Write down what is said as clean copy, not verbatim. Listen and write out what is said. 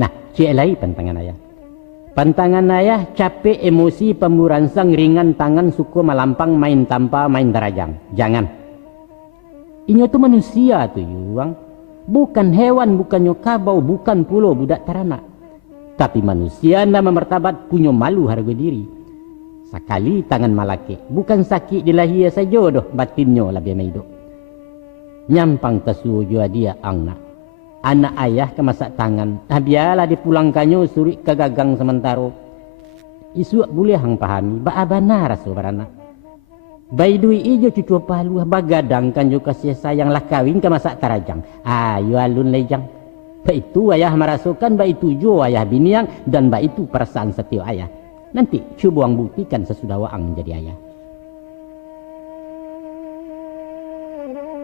Nah, cik lagi pantangan ayah. Pantangan ayah capek emosi pemburansang ringan tangan suku malampang main tanpa main darajang. Jangan. Inyo tu manusia tu yuang. Bukan hewan, bukan nyokabau, bukan pulau budak taranak. Tapi manusia nama martabat punya malu harga diri. Sekali tangan malaki. Bukan sakit di lahir saja doh batinnya lebih hidup. Nyampang tesu jua dia angna. Anak ayah ke masak tangan. Biarlah dipulangkannya suri ke gagang sementara. Isu boleh hang pahami. Ba benar rasu baranak. Bai dui ijo cucu palu bagadang kan jo kasih sayang lah kawin ke masak tarajang. Ayo alun lejang. Ba itu ayah merasukan, ba itu jo ayah biniang, dan ba itu perasaan setia ayah. Nanti coba buktikan sesudah waang jadi ayah.